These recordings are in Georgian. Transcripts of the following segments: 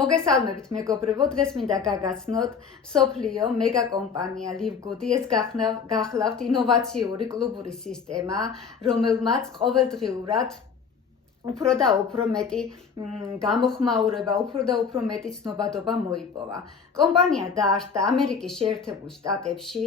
მოგესალმებით მეგობრებო, დღეს მინდა გაგაცნოთ მსოფლიო მეგა კომპანია LiveGood-ი. ეს გახლავთ ინოვაციური კლუბური სისტემა, რომელმაც ყოველდღიურად უფრო და უფრო მეტი გამოხმაურება, უფრო და უფრო მეტი ცნობადობა მოიპოვა. კომპანია დაარსდა ამერიკის შეერთებულ შტატებში,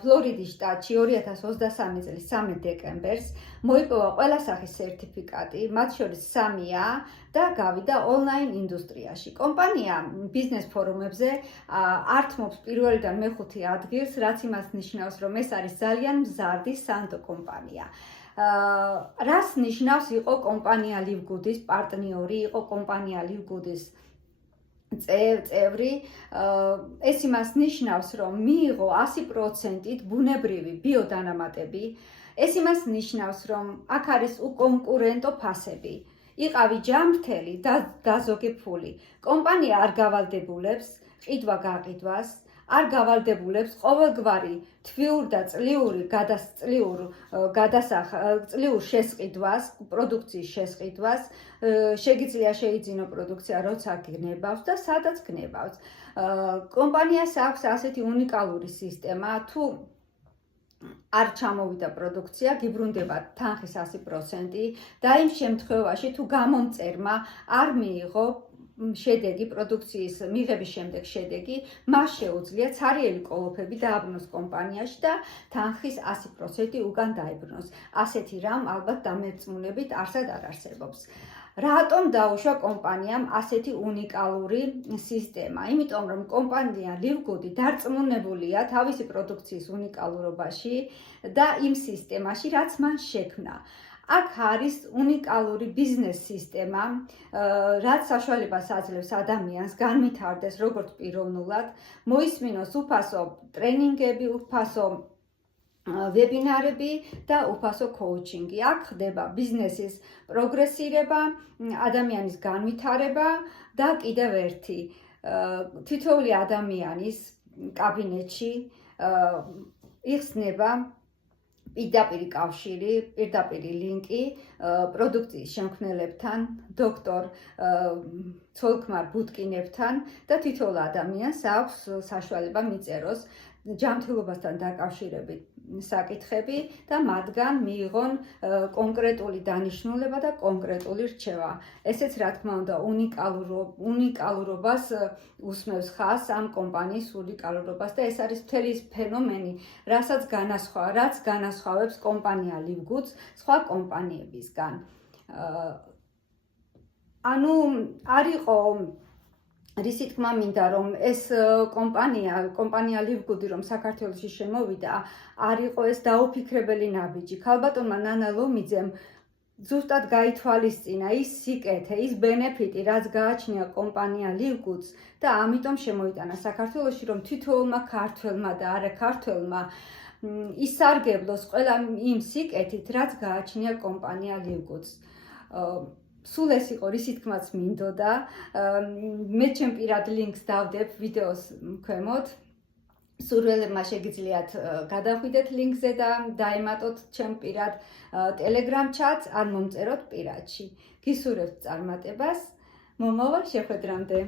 ფლორიდის შტატში 2023 წლის 13 დეკემბერს. მოიპოვა ყველა სახის სერტიფიკატი, მათ შორის 3-ა და გავიდა ონლაინ ინდუსტრიაში. კომპანია ბიზნეს ფორუმებზე ართმობს პირველიდან მეხუთე ადგილს, რაც იმას ნიშნავს, რომ ეს არის ძალიან მზარდი სანდო კომპანია. რას ნიშნავს იყო კომპანია LiveGood-ის პარტნიორი, იყო კომპანია LiveGood-ის წევრი, ეს იმას ნიშნავს, რომ მიიღო 100%-ით ბუნებრივი ბიოდანამატები, ეს იმას ნიშნავს, რომ აქ არის უკონკურენტო ფასები, იყავი ჯანმრთელი და დაზოგი ფული. კომპანია არ გავალდებულებს ყიდვა-გაყიდვას, არ გავალდებულებს ყოველგვარი თვიურ და წლიურ შესყიდვას, პროდუქციის შესყიდვას, შეგიძლია შეიძინო პროდუქცია, როცა გნებავს და სადაც გნებავს. კომპანიას აქვს ასეთი უნიკალური სისტემა, თუ არ ჩამოვიდა პროდუქცია, გიბრუნდება თანხის 100% და იმ შემთხვევაში, თუ გამომწერმა არ მიიღო შედეგი, პროდუქციის მიღების შემდეგ შედეგი, მას შეუძლია ცარიელი კოლოფები დააბრუნოს კომპანიაში და თანხის 100% უკან დაიბრუნოს. ასეთი რამ ალბათ დამერწმუნებით არსად არ არსებობს. რატომ დაუშვა კომპანიამ ასეთი უნიკალური სისტემა? იმიტომ, რომ კომპანია LiveGood-ი დარწმუნებულია თავისი პროდუქციის უნიკალურობაში და იმ სისტემაში, რაც მან შექმნა. აქ არის უნიკალური ბიზნეს სისტემა, რაც საშუალებას აძლევს ადამიანს განვითარდეს როგორც პიროვნულად, მოისმინოს უფასო ტრენინგები, უფასო ვებინარები და უფასო კოუჩინგი. აქ ხდება ბიზნესის პროგრესირება, ადამიანის განვითარება და კიდევ ერთი თითოეული ადამიანის კაბინეტში იხსნება პირდაპირი კავშირი, პირდაპირი ლინკი პროდუქციის შემქმნელებთან, დოქტორ ცოლ-ქმარ ბუტკინებთან და თითოეულ ადამიანს აქვს საშუალება მიწეროს ჯანმრთელობასთან დაკავშირებით საკითხები და მათგან მიიღონ კონკრეტული დანიშნულება და კონკრეტული რჩევა. ესეც რა თქმა უნდა უნიკალურობას უსმევს ხაზს ამ კომპანიის უნიკალურობას და ეს არის მთელი ფენომენი, რაც განასხვავებს კომპანია LiveGood-ს სხვა კომპანიებისგან. არ იყო რისი თქმა მინდა, რომ ეს კომპანია LiveGood-ი რომ საქართველოში შემოვიდა, არ იყო ეს დაუფიქრებელი ნაბიჯი. ქალბატონმა ნანა ლომიძემ ზუსტად გაითვალისწინა ის სიკეთე, ის ბენეფიტი, რაც გააჩნია კომპანია LiveGood-ს და ამიტომ შემოიტანა საქართველოში, რომ თითოეულმა ქართველმა და არაქართველმა ისარგებლოს ყველა იმ სიკეთით, რაც გააჩნია კომპანია LiveGood-ს. სულ ეს იყო, რისი თქმაც მინდოდა. მე ჩემ პირად ლინკს დავდებ ვიდეოს ქვემოთ. სურვილებმა შეგიძლიათ გადახვიდეთ ლინკზე და დაემატოთ ჩემ პირად Telegram chat-ს, ან მომწეროთ პირადში. გისურვებთ წარმატებას. მომავალ შეხვედრამდე.